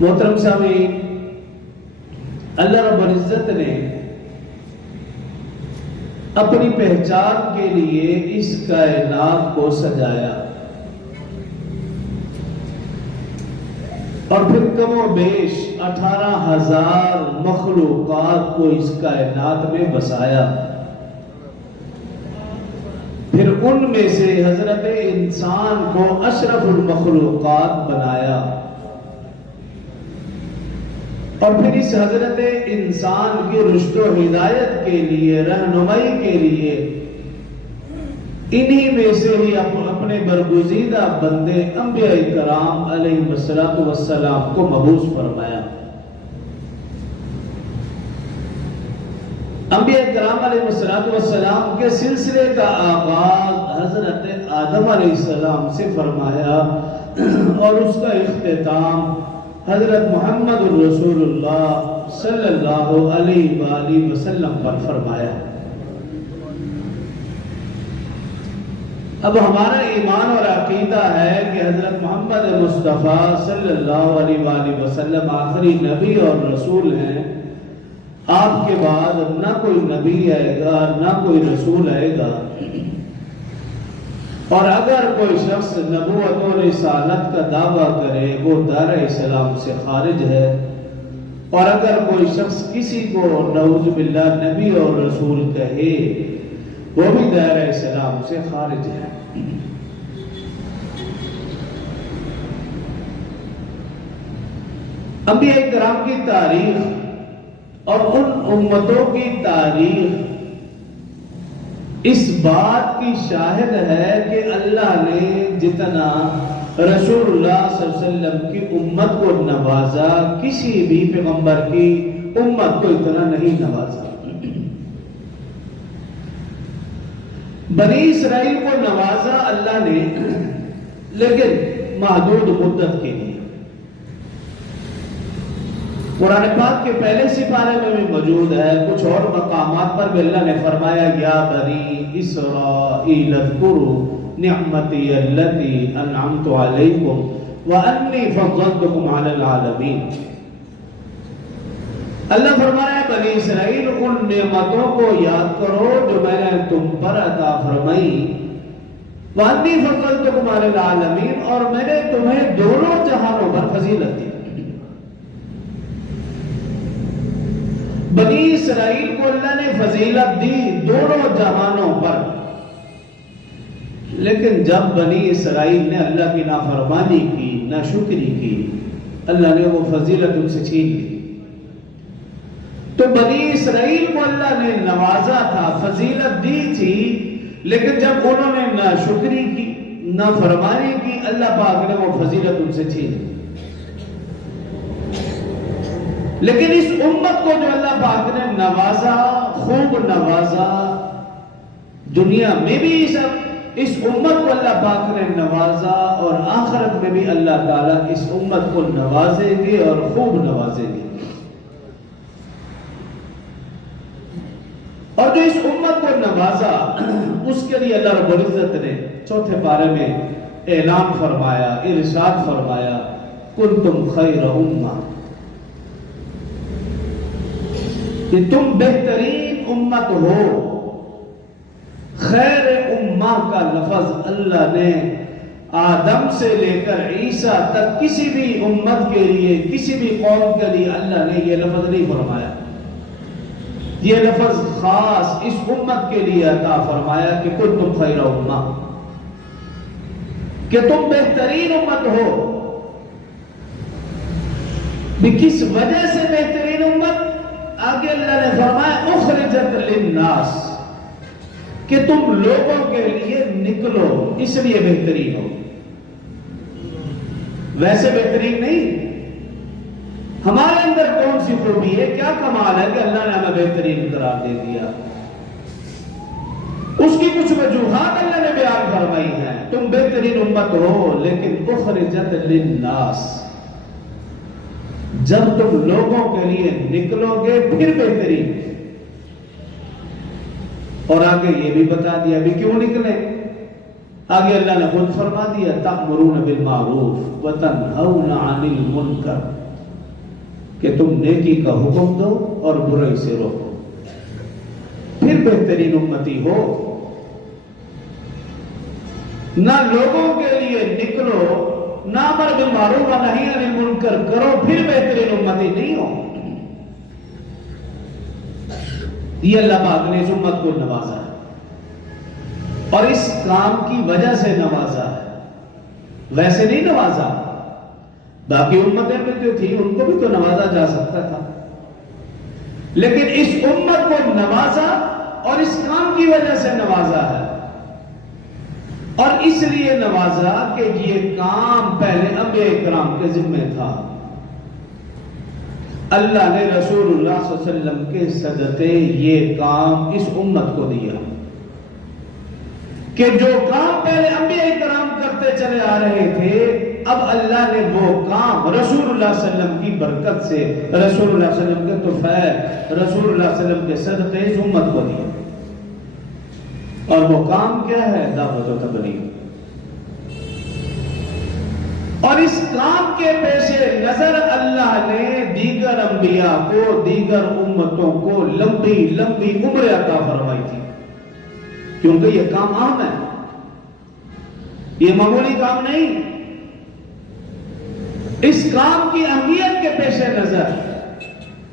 محترم سامعین، اللہ رب العزت نے اپنی پہچان کے لیے اس کائنات کو سجایا اور پھر کم و بیش 18,000 مخلوقات کو اس کائنات میں بسایا. پھر ان میں سے حضرت انسان کو اشرف المخلوقات بنایا اور پھر اس حضرت انسان کی رشد و ہدایت کے لیے، رہنمائی کے لیے انہی میں سے ہی اپنے برگزیدہ بندے انبیاء کرام علیہ السلام کو مبعوث فرمایا. انبیاء کرام علیہ السلام کے سلسلے کا آغاز حضرت آدم علیہ السلام سے فرمایا اور اس کا اختتام حضرت محمد رسول اللہ صلی اللہ علیہ وآلہ وسلم پر فرمایا. اب ہمارا ایمان اور عقیدہ ہے کہ حضرت محمد مصطفیٰ صلی اللہ علیہ وآلہ وسلم آخری نبی اور رسول ہیں. آپ کے بعد نہ کوئی نبی آئے گا نہ کوئی رسول آئے گا، اور اگر کوئی شخص نبوت و رسالت کا دعویٰ کرے وہ دائرہ اسلام سے خارج ہے، اور اگر کوئی شخص کسی کو نعوذ باللہ نبی اور رسول کہے وہ بھی دائرہ اسلام سے خارج ہے. انبیاء کرام کی تاریخ اور ان امتوں کی تاریخ اس بات کی شاہد ہے کہ اللہ نے جتنا رسول اللہ صلی اللہ علیہ وسلم کی امت کو نوازا، کسی بھی پیغمبر کی امت کو اتنا نہیں نوازا. بنی اسرائیل کو نوازا اللہ نے، لیکن محدود مدت کے لیے. قرآن پاک کے پہلے سپارے میں بھی موجود ہے، کچھ اور مقامات پر بھی اللہ نے فرمایا یا بنی اسرائیل اذکروا نعمتی التی انعمت علیکم وانی فضلتکم علی العالمین. اللہ فرمایا بنی اسرائیل ان نعمتوں کو یاد کرو جو میں نے تم پر عطا فرمائی، وانی فضلتکم علی العالمین، اور میں نے تمہیں دونوں جہانوں پر فضیلت دی. بنی اسرائیل کو اللہ نے فضیلت دی دونوں جہانوں پر، لیکن جب بنی اسرائیل نے اللہ کی نافرمانی کی، ناشکری کی، اللہ نے وہ فضیلت ان سے چھین لی. تو بنی اسرائیل کو اللہ نے نوازا تھا، فضیلت دی تھی، لیکن جب انہوں نے ناشکری کی، نافرمانی کی، اللہ پاک نے وہ فضیلت ان سے چھین لی. لیکن اس امت کو جو اللہ پاک نے نوازا، خوب نوازا، دنیا میں بھی اس امت کو اللہ پاک نے نوازا اور آخرت میں بھی اللہ تعالیٰ اس امت کو نوازے گے اور خوب نوازے گے. اور جو اس امت کو نوازا اس کے لیے اللہ رب العزت نے چوتھے پارے میں اعلان فرمایا، ارشاد فرمایا کنتم خیر امہ، کہ تم بہترین امت ہو. خیر امہ کا لفظ اللہ نے آدم سے لے کر عیسیٰ تک کسی بھی امت کے لیے، کسی بھی قوم کے لیے اللہ نے یہ لفظ نہیں فرمایا. یہ لفظ خاص اس امت کے لیے عطا فرمایا کہ کنتم خیر امہ، کہ تم بہترین امت ہو. کس وجہ سے بہترین امت؟ آگے اللہ نے فرمایا اخرجت للناس، کہ تم لوگوں کے لیے نکلو، اس لیے بہترین ہو. ویسے بہترین نہیں. ہمارے اندر کون سی خوبی ہے، کیا کمال ہے کہ اللہ نے ہمیں بہترین قرار دے دیا؟ اس کی کچھ وجوہات اللہ نے بیان فرمائی ہیں. تم بہترین امت ہو، لیکن اخرجت للناس، جب تم لوگوں کے لیے نکلو گے پھر بہترین. اور آگے یہ بھی بتا دیا بھی کیوں نکلے. آگے اللہ نے خود فرما دیا تأمرون بالمعروف وتنہون عن المنکر کہ تم نیکی کا حکم دو اور برائی سے روکو، پھر بہترین امتی ہو۔ نہ لوگوں کے لیے نکلو، نہ امر بالمعروف و نہی عن المنکر کرو، پھر بہترین امتی نہیں ہو۔ یہ اللہ پاک نے اس امت کو نوازا ہے اور اس کام کی وجہ سے نوازا ہے، ویسے نہیں نوازا۔ باقی امتیں بھی جو تھی ان کو بھی تو نوازا جا سکتا تھا، لیکن اس امت کو نوازا اور اس کام کی وجہ سے نوازا ہے، اور اس لیے نوازا کہ یہ کام پہلے انبیاء کرام کے ذمہ تھا۔ اللہ نے رسول اللہ صلی اللہ علیہ وسلم کے صدقے یہ کام اس امت کو دیا کہ جو کام پہلے انبیاء کرام کرتے چلے آ رہے تھے، اب اللہ نے وہ کام رسول اللہ صلی اللہ علیہ وسلم کی برکت سے، رسول اللہ صلی اللہ علیہ وسلم کے طفیل، رسول اللہ صلی اللہ علیہ وسلم کے صدقے اس امت کو دیا۔ اور وہ کام کیا ہے؟ دعوت و تبلیغ۔ اور اس کام کے پیش نظر اللہ نے دیگر انبیاء کو، دیگر امتوں کو لمبی لمبی عمر عطا فرمائی تھی، کیونکہ یہ کام اہم ہے، یہ معمولی کام نہیں۔ اس کام کی اہمیت کے پیش نظر،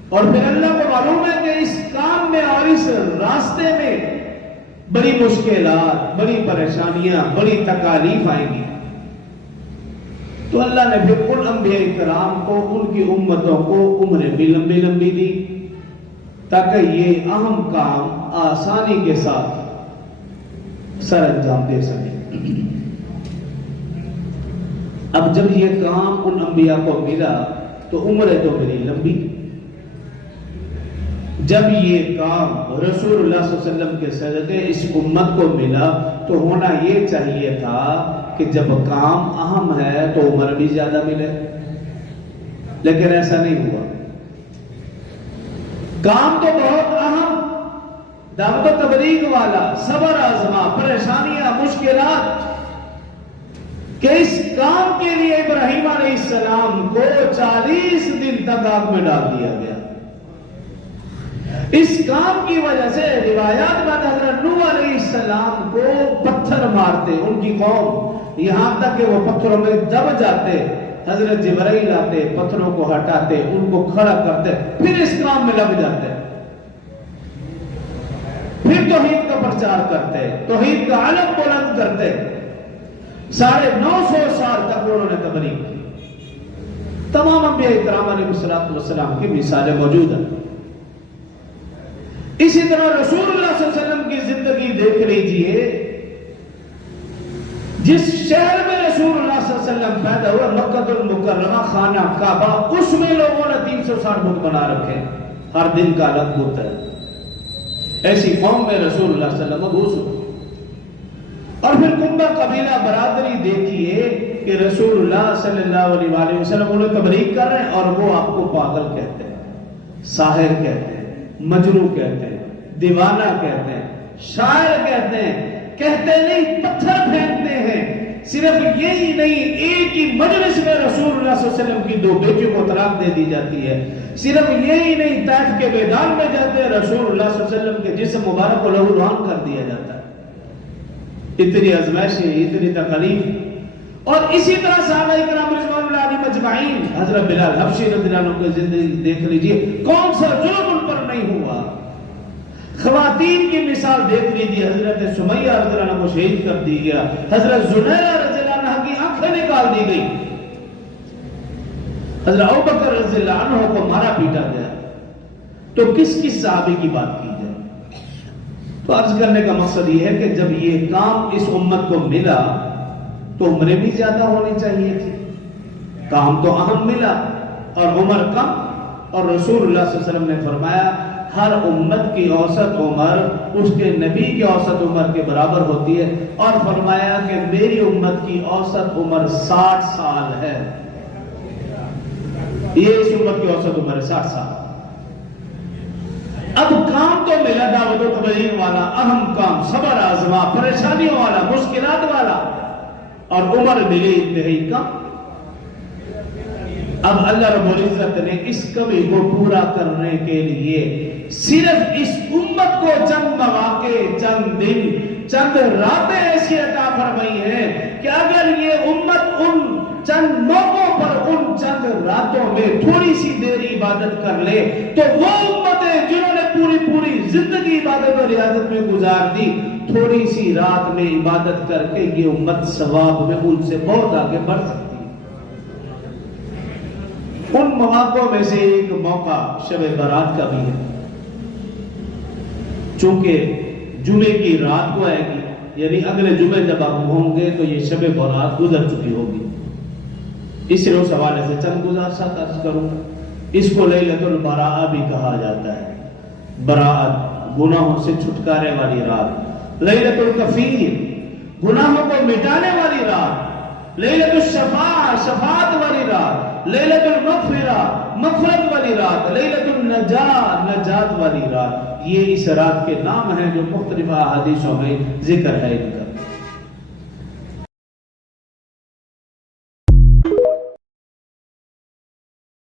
اور پھر اللہ کو معلوم ہے کہ اس کام میں اور اس راستے میں بڑی مشکلات، بڑی پریشانیاں، بڑی تکالیف آئیں گی، تو اللہ نے پھر ان انبیاء کرام کو، ان کی امتوں کو عمریں بھی لمبی لمبی دی تاکہ یہ اہم کام آسانی کے ساتھ سر انجام دے سکے۔ اب جب یہ کام ان انبیاء کو ملا تو عمریں تو ملی لمبی۔ جب یہ کام رسول اللہ صلی اللہ علیہ وسلم کے صدقے اس امت کو ملا تو ہونا یہ چاہیے تھا کہ جب کام اہم ہے تو عمر بھی زیادہ ملے، لیکن ایسا نہیں ہوا۔ کام تو بہت اہم، دعوت و تبلیغ والا، صبر آزما، پریشانیاں، مشکلات، کہ اس کام کے لیے ابراہیم علیہ السلام کو 40 دن تک آگ میں ڈال دیا گیا۔ اس کام کی وجہ سے روایات میں حضرت نوح علیہ السلام کو پتھر مارتے ان کی قوم، یہاں تک کہ وہ پتھروں میں دب جاتے، حضرت جبرائیل آتے، پتھروں کو ہٹاتے، ان کو کھڑا کرتے، پھر اس کام میں لگ جاتے، پھر توحید کا پرچار کرتے، توحید کا علم بلند کرتے۔ 950 سال تک انہوں نے تبلیغ کی۔ تمام انبیاء کرام علیہ السلام کی مثالیں موجود ہیں۔ اسی طرح رسول اللہ صلی اللہ علیہ وسلم کی زندگی دیکھ لیجئے، جس شہر میں رسول اللہ صلی اللہ علیہ وسلم پیدا ہوا، مکہ المکرمہ، خانہ کعبہ، اس میں لوگوں نے 360 بت بنا رکھے، ہر دن کا الگ بت ہے۔ ایسی قوم میں رسول اللہ صلی اللہ علیہ وسلم مبعوث ہوئے۔ اور پھر کنبہ قبیلہ برادری دیکھیے کہ رسول اللہ صلی اللہ علیہ وسلم انہیں تبلیغ کر رہے ہیں اور وہ آپ کو پاگل کہتے ہیں، ساحر کہتے ہیں، مجنون کہتے ہیں، دیوانہ کہتے ہیں، شاعر کہتے ہیں، کہتے نہیں پتھر پھینکتے ہیں۔ صرف یہی نہیں، ایک ہی مجلس میں رسول اللہ صلی اللہ علیہ وسلم کی 2 بیٹیوں کو طلاق دے دی جاتی ہے۔ صرف یہی نہیں، طائف کے میدان میں جاتے ہیں، رسول اللہ صلی اللہ علیہ وسلم کے جسم مبارک کو لہو لہان کر دیا جاتا ہے۔ اتنی ازمائشیں، اتنی تکالیف۔ اور اسی طرح صحابہ کرام رضوان اللہ علیہم اجمعین، حضرت بلال حبشی رضی اللہ عنہ کی زندگی دیکھ لیجئے، کون سا ظلم ان پر نہیں ہوا۔ خواتین کی مثال دیکھ لیجئے، حضرت سمیہ رضی اللہ عنہ کو شہید کر دی گیا، حضرت زنیرہ رضی اللہ عنہ کی آنکھیں نکال دی گئی، حضرت ابوبکر رضی اللہ عنہ کو مارا پیٹا گیا۔ تو کس صحابی کی بات کی جائے؟ تو عرض کرنے کا مقصد یہ ہے کہ جب یہ کام اس امت کو ملا تو عمریں بھی زیادہ ہونی چاہیے تھی۔ کام تو اہم ملا اور عمر کم، اور رسول اللہ صلی اللہ علیہ وسلم نے فرمایا ہر امت کی اوسط عمر اس کے نبی کی اوسط عمر کے برابر ہوتی ہے، اور فرمایا کہ میری امت کی اوسط عمر 60 سال ہے۔ یہ اس امت کی اوسط عمر ہے 60 سال۔ اب کام تو ملا دعوت و تبلیغ والا، اہم کام، صبر آزما، پریشانیوں والا، مشکلات والا، اور عمر ملی انتہائی کم۔ اب اللہ رب العزت نے اس کمی کو پورا کرنے کے لیے صرف اس امت کو چند مواقع، چند دن، چند راتیں ایسی عطا فرمائی ہیں کہ اگر یہ امت ان چند موقعوں پر، ان چند راتوں میں تھوڑی سی دیر عبادت کر لے تو وہ امتیں جنہوں نے پوری زندگی عبادت اور ریاضت میں گزار دی، تھوڑی سی رات میں عبادت کر کے یہ امت ثواب میں ان سے بہت آگے بڑھ سکتی ہے۔ ان مواقعوں میں سے ایک موقع شب برات کا بھی ہے، چونکہ جمعے کی رات کو آئے گی، یعنی اگلے جمعے جب ہم ہوں گے تو یہ شب برات گزر چکی ہوگی، اس لیے اس حوالے سے چند گزارشات عرض کروں۔ اس کو لیلۃ البراء بھی کہا جاتا ہے، براءت گناہوں سے چھٹکارے والی رات، لیلۃ الکفیر گناہوں کو مٹانے والی رات، لیلۃ الشفاعہ شفاعت والی رات، لیلۃ المغفرہ مغفرت والی رات، لیلۃ النجاة نجات والی رات۔ یہ اس رات کے نام ہیں جو مختلف احادیثوں میں ذکر ہے ان کا۔